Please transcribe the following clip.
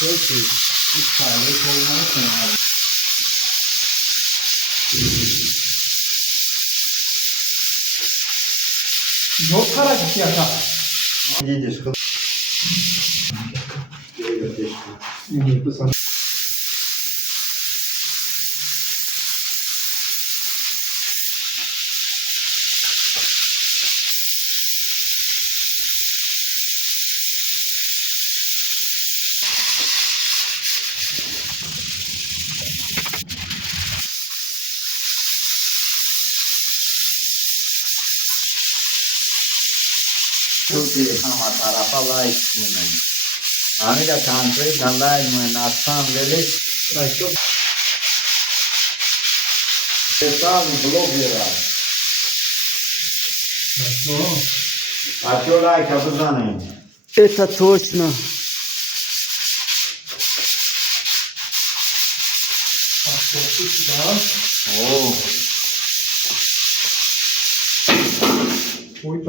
Peki, bir tane koymalısın abi. Yok karacık yatak. İyidir. İyi, bu sana. Tutti ama tarafa layık mı? Amiga country dalai mı? Natsan veli. Başka. Detalhe blogueira. Başka. Aqui like abuzanım. Это точно. Başka. Daha. Oh. Oy.